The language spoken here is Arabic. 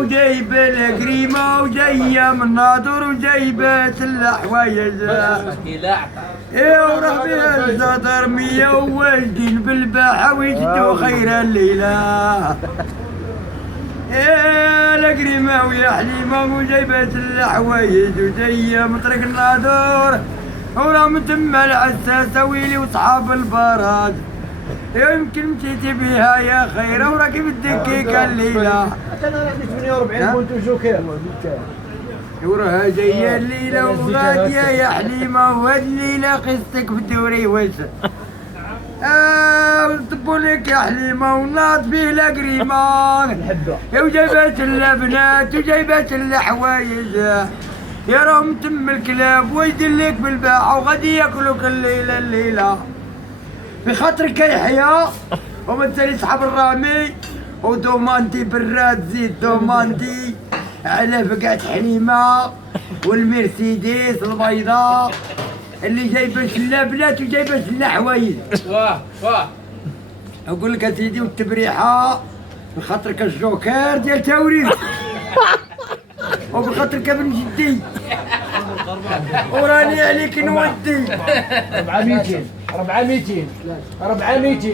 وجايب القريمة وجاية من ناظر وجايبة الحوايج. يا وراه بها الزهر 120 بالباحة ويجدوا خير الليلة. يا القريمة ويا حليمة وجايبة الحوايج وجاية مطرق الناظر وراه من تما العساسة ويلي وصحاب البراج. يمكن مشيتي بها يا خيرة وراكي بالدكيكة الليلة. انا عندي 48 بونتو جوكر. وراها جاية الليلة وغادية يا حليمة وهاد الليلة قصتك في الدوري واش. ونطبوا لك يا حليمة وناض فيه القريمة. يا وجايبات البنات وجايبات الحوايج. يا راهم تم الكلاب ويدلك بالباعة وغادي ياكلوك الليلة. بخاطرك يا يحيى وما تنساليش صحاب الرامي ودوماندي براد زيد دوماندي على فقعة حليمة والمرسيدس البيضاء اللي جايبه شلابلات وجايبه شلا حوايج. واه اقول لك اسيدي والتبريحه بخاطرك الجوكر ديال تاوريد وبخاطرك ابن جدي وراني عليك نودي 400 400